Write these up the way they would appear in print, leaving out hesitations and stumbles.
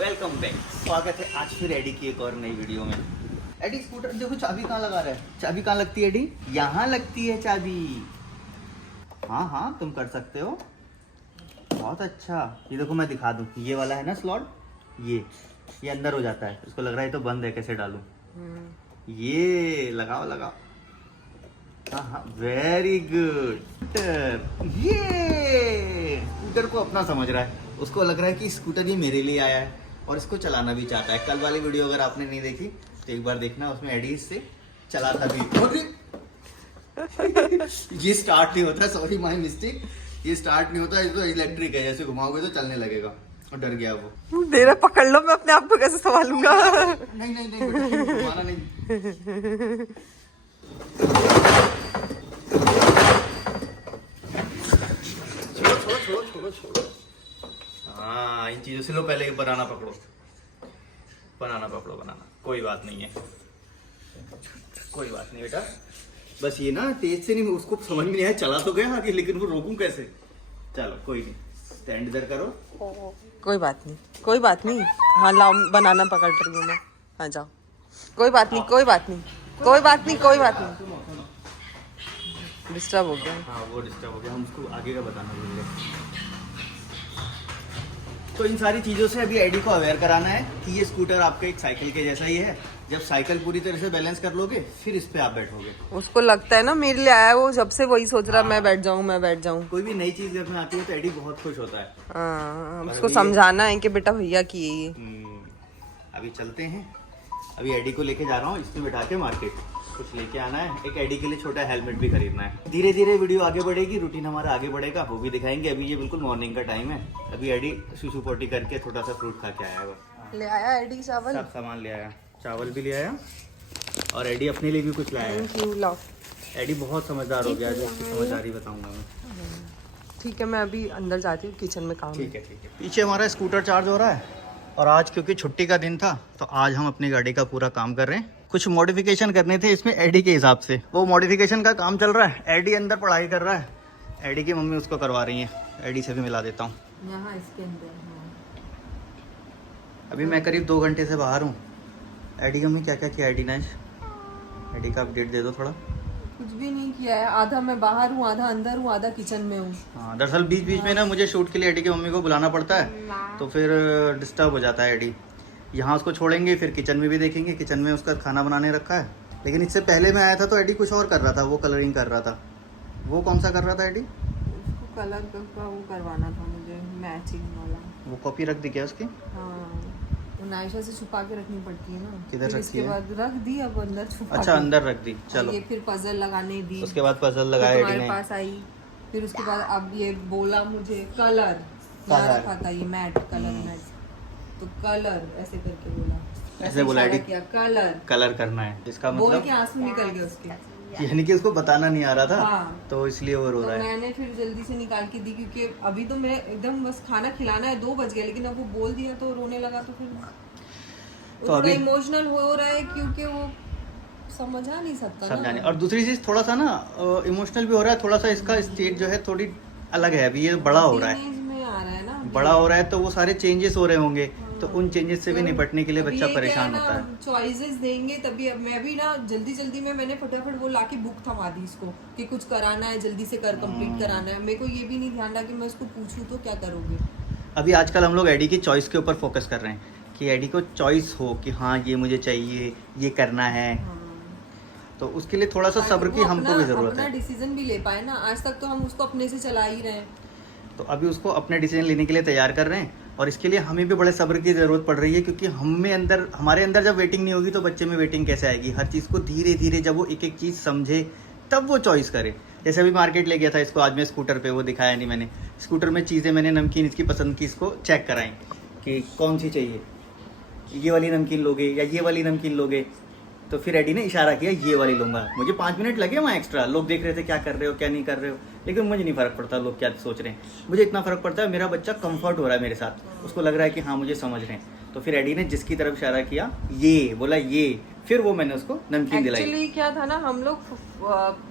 Welcome back, स्वागत है आज फिर एडी की एक और नई वीडियो में। एडी स्कूटर देखो, चाबी कहाँ लगा रहा है? चाबी कहाँ लगती है एडी? यहाँ लगती है चाबी। हाँ हाँ तुम कर सकते हो, बहुत अच्छा। ये देखो मैं दिखा दूँ, ये वाला है ना स्लॉट, ये अंदर हो जाता है। इसको लग रहा है तो बंद है, कैसे डालूं? ये लगाओ लगाओ। हाँ हाँ वेरी गुड। ये स्कूटर को अपना समझ रहा है, उसको लग रहा है कि स्कूटर ये मेरे लिए आया है और इसको चलाना भी चाहता है। कल वाली वीडियो अगर आपने नहीं देखी तो एक बार देखना, उसमें एडी से चलाता भी। ये स्टार्ट नहीं होता, सॉरी माय मिस्टेक, ये स्टार्ट नहीं होता। ये तो इलेक्ट्रिक है, जैसे घुमाओगे तो चलने लगेगा। और डर गया वो। तेरा पकड़ लो, मैं अपने आप को कैसे संभालूंगा? नहीं नहीं नहीं बेटा, घुमाना नहीं। छोड़ो। हाँ इन चीजों से लो, पहले बनाना पकड़ो। बनाना कोई बात नहीं है, कोई बात नहीं बेटा। बस ये ना तेज से नहीं, उसको समझ में नहीं आया, चला तो गया आगे लेकिन वो रोकूं कैसे। चलो कोई नहीं, स्टैंड इधर करो। कोई बात नहीं। हाँ लाओ, बनाना पकड़ रही हूँ मैं। हाँ जाओ, कोई बात नहीं। डिस्टर्ब हो गया। हाँ वो डिस्टर्ब हो गया, हम उसको आगे का बताना भूल गए। तो इन सारी चीज़ों से अभी एडी को अवेयर कराना है कि ये स्कूटर आपका एक साइकिल के जैसा ही है। जब साइकिल पूरी तरह से बैलेंस कर लोगे फिर इस पे आप बैठोगे। उसको लगता है ना मेरे लिए आया, वो जब से वही सोच रहा मैं बैठ जाऊँ। कोई भी नई चीज घर में आती है तो एडी बहुत खुश होता है। हाँ, उसको समझाना है कि बेटा भैया की है ये। अभी चलते हैं, अभी एडी को लेके जा रहा हूँ, इसमें बैठा के मार्केट कुछ लेके आना है। एक एडी के लिए छोटा हेलमेट भी खरीदना है। धीरे धीरे वीडियो आगे बढ़ेगी, रूटीन हमारा आगे बढ़ेगा, वो भी दिखाएंगे। अभी ये बिल्कुल मॉर्निंग का टाइम है। अभी एडी सुसु पोटी करके थोड़ा सा फ्रूट खा के आया है। ले आया एडी चावल, सब सामान ले आया, चावल भी ले आया और एडी अपने लिए भी कुछ लाया है। Thank you. लाओ, एडी बहुत समझदार हो गया, जो उसकी समझदारी बताऊंगा मैं। ठीक है, मैं अभी अंदर जाती हूँ, किचन में काम है। ठीक है। पीछे हमारा स्कूटर चार्ज हो रहा है और आज क्योंकि छुट्टी का दिन था तो आज हम अपनी गाड़ी का पूरा काम कर रहे हैं। कुछ मॉडिफिकेशन करने थे इसमें एडी के हिसाब से, वो मॉडिफिकेशन का काम चल रहा है। एडी अंदर पढ़ाई कर रहा है, एडी की मम्मी उसको करवा रही है। एडी से भी मिला देता हूँ यहाँ इसके अंदर। अभी मैं करीब 2 घंटे से बाहर हूँ। एडी की मम्मी क्या क्या किया एडी ने? एडी का अपडेट दे दो थोड़ा। कुछ भी नहीं किया है, आधा मैं बाहर हूँ, आधा अंदर हूँ, आधा किचन में हूँ। हाँ दरअसल बीच बीच में ना मुझे शूट के लिए एडी की मम्मी को बुलाना पड़ता है, तो फिर डिस्टर्ब हो जाता है एडी। यहाँ उसको छोड़ेंगे, फिर किचन में भी देखेंगे। किचन में उसका खाना बनाने रखा है, लेकिन इससे पहले मैं आया था तो एडी कुछ और कर रहा था, वो कलरिंग कर रहा था। वो कौन सा कर रहा था एडी? उसको कलर का वो करवाना था मुझे, मैचिंग वाला। वो कॉपी रख दी क्या उसकी? हाँ, वो नायशा से छुपा के रखनी पड़ती है ना। किधर फिर रखी इसके है? बाद रख दी, अब अंदर छुपा अच्छा के। अंदर रख दी, चलो। ये फिर पजल लगाने दी, उसके बाद पजल लगाया फिर एडी तुम्हारे ने। पास आई। फिर उसके बाद अब ये बोला मुझे कलर, यहाँ रखा था ये मैट, कलर मैट, तो कलर ऐसे करके बोला, ऐसे बोला एडी किया कलर करना है, जिसका बोल मतलब के आंसू निकल गए उसके। यानी कि उसको बताना नहीं आ रहा था। हाँ। तो इसलिए वो रो तो रहा है। मैंने फिर जल्दी से निकाल के दी, क्योंकि अभी तो मैं एकदम बस खाना खिलाना है, 2 बज गए, लेकिन अब वो बोल दिया तो रोने लगा, तो फिर तो थोड़ा अभी इमोशनल हो रहा है क्योंकि वो समझा नहीं सकता समझाने। ना। और दूसरी चीज थोड़ा सा ना इमोशनल भी हो रहा है, थोड़ा सा इसका स्टेट जो है थोड़ी अलग है। अभी ये बड़ा हो रहा है, टीनेज में आ रहा है ना, बड़ा हो रहा है तो वो सारे चेंजेस हो रहे होंगे, तो उन चेंजेस से भी निपटने के लिए बच्चा परेशान होता है। चॉइसेस देंगे तभी। अब मैं भी ना जल्दी में मैंने फटाफट वो लाके बुक थमा दी इसको कि कुछ कराना है, जल्दी से कर कंप्लीट कराना है। मेरे को ये भी नहीं ध्यान रहा कि मैं उसको पूछूं तो क्या करोगे। अभी आजकल हम लोग एडी की चॉइस के ऊपर फोकस कर रहे हैं कि एडी को चॉइस हो कि हाँ ये मुझे चाहिए, ये करना है। तो उसके लिए थोड़ा सा सब्र की हमको भी जरूरत है। अपना डिसीजन भी ले पाए ना। आज तक तो हम उसको अपने से चला ही रहे हैं, तो अभी उसको अपने डिसीजन लेने के लिए तैयार कर रहे हैं। और इसके लिए हमें भी बड़े सब्र की ज़रूरत पड़ रही है, क्योंकि हमारे अंदर जब वेटिंग नहीं होगी तो बच्चे में वेटिंग कैसे आएगी। हर चीज़ को धीरे धीरे जब वो एक एक चीज़ समझे तब वो चॉइस करे। जैसे अभी मार्केट ले गया था इसको आज मैं स्कूटर पे, वो दिखाया नहीं मैंने। स्कूटर में चीज़ें मैंने नमकीन इसकी पसंद की इसको चेक कराई कि कौन सी चाहिए, ये वाली नमकीन लोगे या ये वाली नमकीन लोगे। तो फिर एडी ने इशारा किया ये वाली लूँगा। मुझे 5 मिनट लगे वहाँ एक्स्ट्रा। लोग देख रहे थे क्या कर रहे हो क्या नहीं कर रहे हो, लेकिन मुझे नहीं फ़र्क पड़ता लोग क्या सोच रहे हैं। मुझे इतना फ़र्क पड़ता है मेरा बच्चा कंफर्ट हो रहा है मेरे साथ, उसको लग रहा है कि हाँ मुझे समझ रहे हैं। तो फिर एडी ने जिसकी तरफ इशारा किया ये बोला ये, फिर वो मैंने उसको नमकीन दिलाई। एक्चुअली क्या था ना, हम लोग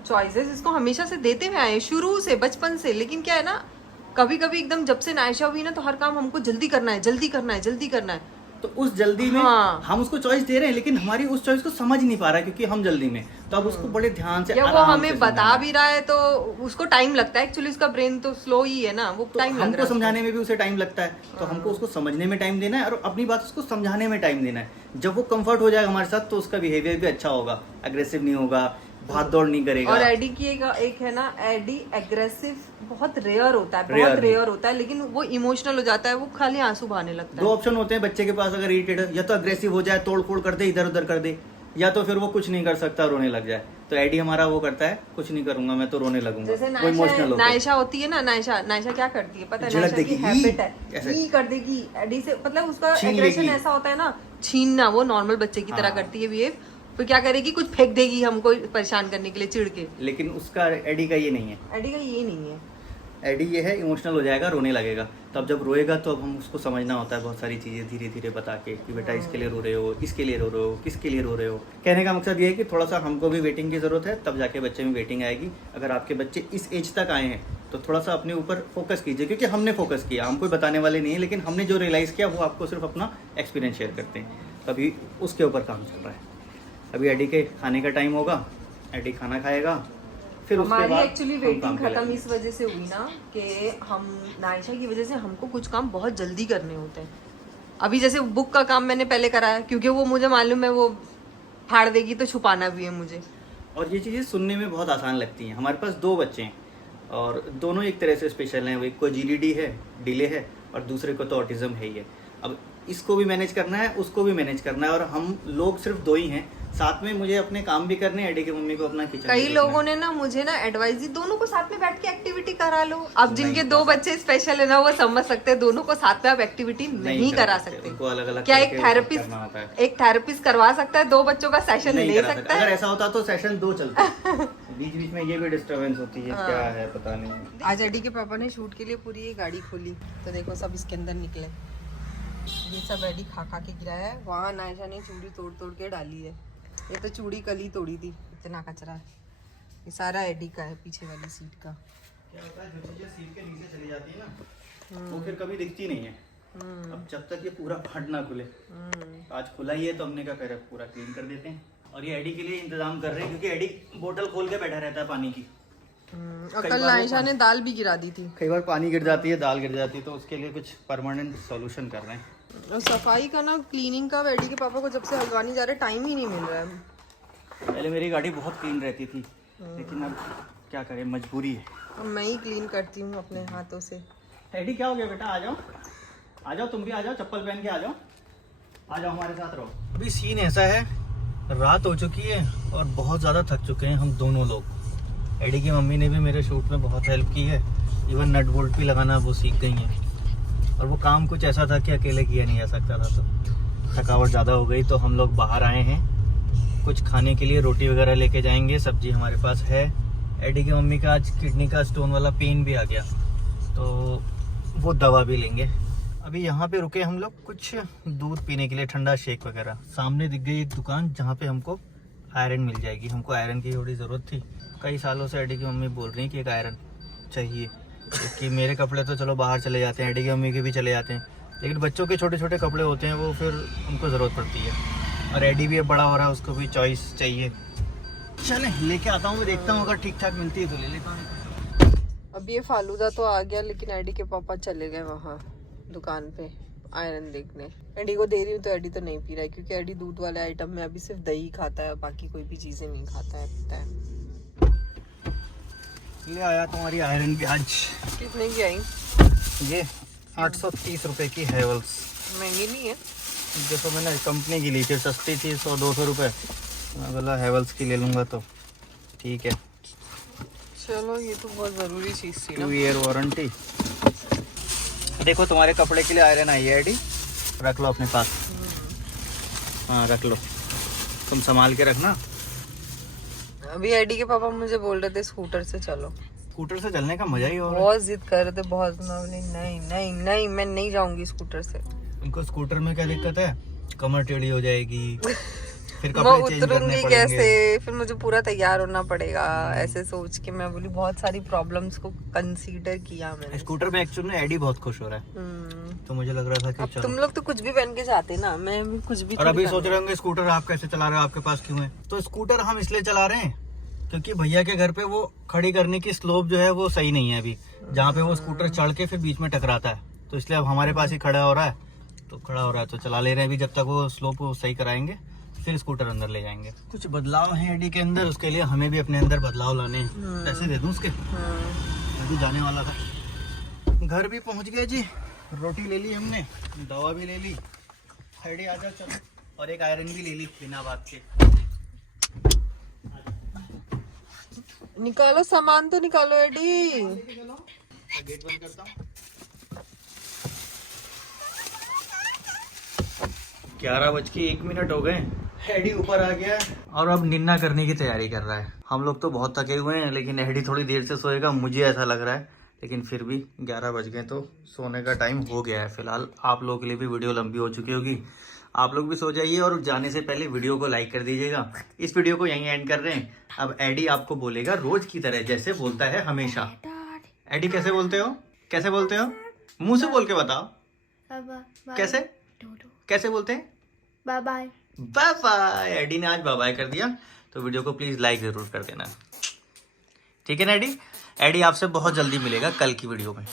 चॉइसेस इसको हमेशा से देते हुए आए शुरू से, बचपन से। लेकिन क्या है ना, कभी कभी एकदम जब से नायशा हुई ना तो हर काम हमको जल्दी करना है, जल्दी करना है, जल्दी करना है। तो उस जल्दी में हाँ। हम उसको चॉइस दे रहे हैं, लेकिन हमारी उस चॉइस को समझ नहीं पा रहा है क्योंकि हम जल्दी में। तो अब उसको बड़े ध्यान से या वो आराम से हमें बता समझाना है। भी रहा है तो उसको टाइम लगता है, एक्चुअली उसका ब्रेन तो स्लो ही है ना, वो तो टाइम लग हमको रहा है समझाने में भी उसे टाइम लगता है, तो हमको उसको समझने में टाइम देना है और अपनी बात उसको समझाने में टाइम देना है। जब वो कंफर्ट हो जाएगा हमारे साथ तो उसका बिहेवियर भी अच्छा होगा, अग्रेसिव नहीं होगा, भाग दौड़ नहीं करेगा। और एडी की एक है ना, एडी एग्रेसिव बहुत रेयर होता है, Rare बहुत नहीं। रेयर होता है, लेकिन वो इमोशनल हो जाता है, वो खाली आंसू बहाने लगता दो है। ऑप्शन होते हैं बच्चे के पास अगर इरिटेट, या तो अग्रेसिव हो जाए, तोड़ फोड़ कर दे, इधर उधर कर दे, या तो फिर वो कुछ नहीं कर सकता, रोने लग जाए। तो एडी हमारा वो करता है, कुछ नहीं करूंगा मैं तो रोने लगूंगा, जैसे वो इमोशनल होता है। नायशा होती है ना, नायशा क्या करती है पता है? झड़क नायशा की देगी, हैबिट है ऐसे। ही कर देगी एडी से, मतलब उसका छीन एग्रेशन लेगी। ऐसा होता है ना, छीनना, वो नॉर्मल बच्चे की तरह हाँ। करती है बिहेव। फिर क्या करेगी, कुछ फेंक देगी हमको परेशान करने के लिए चिढ़ के। लेकिन उसका एडी का ये नहीं है। एडी का ये नहीं है। एडी ये है, इमोशनल हो जाएगा, रोने लगेगा। तो अब जब रोएगा तो अब हम उसको समझना होता है बहुत सारी चीज़ें धीरे धीरे बता के कि बेटा इसके लिए रो रहे हो, इसके लिए रो रहे हो, किसके लिए रो रहे हो। कहने का मकसद ये है कि थोड़ा सा हमको भी वेटिंग की ज़रूरत है, तब जाके बच्चे में वेटिंग आएगी। अगर आपके बच्चे इस एज तक आए हैं तो थोड़ा सा अपने ऊपर फोकस कीजिए, क्योंकि हमने फोकस किया, हम कोई बताने वाले नहीं है, लेकिन हमने जो रियलाइज़ किया वो आपको सिर्फ अपना एक्सपीरियंस शेयर करते हैं। तो अभी उसके ऊपर काम चल रहा है। अभी एडी के खाने का टाइम होगा, एडी खाना खाएगा, फिर उसके हमारी बाद एक्चुअली हम वेटिंग काम पे खत्म लगेंगे। इस वजह से हुई ना कि हम नायशा की वजह से हमको कुछ काम बहुत जल्दी करने होते हैं। अभी जैसे बुक का काम मैंने पहले कराया, क्योंकि वो मुझे मालूम है वो फाड़ देगी, तो छुपाना भी है मुझे। और ये चीज़ें सुनने में बहुत आसान लगती हैं। हमारे पास 2 बच्चे हैं और दोनों एक तरह से स्पेशल हैं। एक को जीडीडी है, डिले है, और दूसरे को तो ऑटिज्म है ही है। अब इसको भी मैनेज करना है, उसको भी मैनेज करना है, और हम लोग सिर्फ 2 ही हैं। साथ में मुझे अपने काम भी करने हैं, एडी की मम्मी को अपना किचन कई लोगों ने ना मुझे ना एडवाइस दी, दोनों को साथ में बैठ के एक्टिविटी करा लो। अब जिनके 2 बच्चे स्पेशल है ना, वो समझ सकते हैं दोनों को साथ में आप एक्टिविटी नहीं करा सकते। उनको अलग अलग क्या एक थेरेपिस्ट करवा सकता है 2 बच्चों का सेशन ले सकता अगर है? ऐसा होता तो सेशन 2 चलता। बीच बीच में ये भी डिस्टरबेंस होती है, क्या है पता नहीं। आज एडी के पापा ने शूट के लिए पूरी ये गाड़ी खोली, तो देखो सब इसके अंदर निकले। ये सब एडी खा खा के गिराया है। वहाँ नायशा ने चूड़ी तोड़ तोड़ के डाली है। ये तो चूड़ी कल ही तोड़ी थी, इतना कचरा है। ये सारा एडी का है, पीछे वाली सीट का। क्या होता है, जो चीजें सीट के नीचे चली जाती है ना, वो फिर कभी दिखती नहीं है। अब जब तक ये पूरा पार्ट ना खुले, आज खुला ही है तो हमने कहा पहले पूरा क्लीन कर देते हैं। और ये एडी के लिए इंतजाम कर रहे हैं, क्योंकि एडी बोतल खोल के बैठा रहता है पानी की। और कल नायशा ने दाल भी गिरा दी थी। कई बार पानी गिर जाती है, दाल गिर जाती है, तो उसके लिए कुछ परमानेंट सॉल्यूशन कर रहे हैं। और सफाई का ना, क्लीनिंग का एडी के पापा को जब से हल्द्वानी जा रहे टाइम ही नहीं मिल रहा है। पहले मेरी गाड़ी बहुत क्लीन रहती थी, लेकिन अब क्या करें, मजबूरी है। अब मैं ही क्लीन करती हूँ अपने हाथों से। एडी क्या हो गया बेटा, आ जाओ, आ जाओ, तुम भी आ जाओ, चप्पल पहन के आ जाओ, आ जाओ हमारे साथ रहो। अभी सीन ऐसा है, रात हो चुकी है और बहुत ज़्यादा थक चुके हैं हम दोनों लोग। एडी की मम्मी ने भी मेरे शूट में बहुत हेल्प की है, इवन नट बोल्ट भी लगाना वो सीख गई हैं। और वो काम कुछ ऐसा था कि अकेले किया नहीं जा सकता था, तो थकावट ज़्यादा हो गई, तो हम लोग बाहर आए हैं कुछ खाने के लिए। रोटी वगैरह लेके जाएंगे, सब्जी हमारे पास है। एडी की मम्मी का आज किडनी का स्टोन वाला पेन भी आ गया, तो वो दवा भी लेंगे। अभी यहाँ पे रुके हम लोग कुछ दूध पीने के लिए, ठंडा शेक वगैरह। सामने दिख गई एक दुकान जहाँ पे हमको आयरन मिल जाएगी। हमको आयरन की थोड़ी ज़रूरत थी, कई सालों से एडी की मम्मी बोल रही है कि एक आयरन चाहिए, क्योंकि मेरे कपड़े तो चलो बाहर चले जाते हैं, एडी की मम्मी के भी चले जाते हैं, लेकिन बच्चों के छोटे छोटे कपड़े होते हैं, वो फिर उनको ज़रूरत पड़ती है। और एडी भी अब बड़ा हो रहा है, उसको भी चॉइस चाहिए। चलें लेके आता हूँ, मैं देखता हूँ अगर ठीक ठाक मिलती है तो ले लेता हूँ। अब ये फालूदा तो आ गया, लेकिन एडी के पापा चले गए वहाँ दुकान पे आयरन देखने। एडी को दे रही हूँ तो एडी तो नहीं पी रहा है, क्योंकि एडी दूध वाले आइटम में अभी सिर्फ दही खाता है, बाकी कोई भी चीज़ें नहीं खाता है, पता है। ले आया तुम्हारी आयरन भी आज। कितने की आई? ये 830 रुपए की हैवेल्स। महंगी नहीं है। देखो मैंने कंपनी की ली थी, सस्ती थी, 100-200 रुपये। मैं बोला हैवेल्स की ले लूँगा तो ठीक है। चलो ये तो बहुत ज़रूरी चीज़ थी ना। 2 ईयर वारंटी। देखो तुम्हारे कपड़े के लिए आयरन आई है एडी, रख लो अपने पास। हाँ रख लो, तुम संभाल के रखना। अभी एडी के पापा मुझे बोल रहे थे स्कूटर से चलो। स्कूटर से चलने का मजा ही और है। बहुत जिद कर रहे थे, बहुत। नहीं नहीं नहीं, मैं नहीं जाऊंगी स्कूटर से। उनको स्कूटर में क्या दिक्कत है, कमर टेढ़ी हो जाएगी, फिर मैं कपड़े चेंज करने उतरूंगी पड़ेंगे। कैसे, फिर मुझे पूरा तैयार होना पड़ेगा, ऐसे सोच के मैं बोली बहुत सारी प्रॉब्लम्स को कंसीडर किया मैंने। स्कूटर पे एक्चुअली एडी बहुत खुश हो रहा है, तो मुझे लग रहा था कि अब चलो। तुम लोग तो कुछ भी पहन के जाते ना, मैं भी कुछ भी और थोड़ी अभी पहन- सोच रहे होंगे स्कूटर आप कैसे चला रहे हो, आपके पास क्यों है? तो स्कूटर हम इसलिए चला रहे हैं क्योंकि भैया के घर पे वो खड़ी करने की स्लोप जो है वो सही नहीं है अभी, जहाँ पे वो स्कूटर चढ़ के फिर बीच में टकराता है, तो इसलिए अब हमारे पास ही खड़ा हो रहा है, तो चला ले रहे हैं अभी, जब तक वो स्लोप सही कराएंगे फिर स्कूटर अंदर ले जाएंगे। कुछ बदलाव हैं एडी के अंदर, उसके लिए हमें भी अपने अंदर बदलाव लाने हैं। पैसे दे दूं उसके? अभी जाने वाला था। घर भी पहुंच गए जी, रोटी ले ली हमने, दवा भी ले ली, एडी आजा चलो, और एक आयरन भी ले ली बिना बात के। निकालो सामान तो निकालो एडी। गेट बंद करता हूँ। 11:01 हो गए, एडी ऊपर आ गया और अब निन्ना करने की तैयारी कर रहा है। हम लोग तो बहुत थके हुए हैं, लेकिन एडी थोड़ी देर से सोएगा मुझे ऐसा लग रहा है, लेकिन फिर भी 11 बज गए तो सोने का टाइम हो गया है। फिलहाल आप लोगों के लिए भी वीडियो लंबी हो चुकी होगी, आप लोग भी सो जाइए और जाने से पहले वीडियो को लाइक कर दीजिएगा। इस वीडियो को यहीं एंड कर रहे हैं। अब एडी आपको बोलेगा रोज की तरह, जैसे बोलता है हमेशा। एडी कैसे बोलते हो, कैसे बोलते हो? मुंह से बोल के बताओ, कैसे कैसे बोलते हैं? Bye bye. Bye bye. एडी ने आज बाय बाय कर दिया, तो वीडियो को प्लीज लाइक जरूर कर देना, ठीक है ना एडी? एडी आपसे बहुत जल्दी मिलेगा कल की वीडियो में।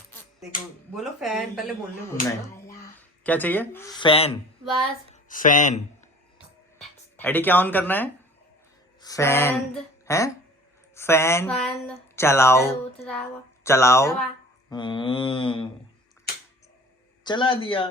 देखो बोलो फैन, पहले बोलने बोलो। नहीं, क्या चाहिए? फैन। बस फैन। एडी क्या ऑन करना है? फैन है, फैन फन चलाओ चलाओ चलाओ। चलाओ। चला दिया।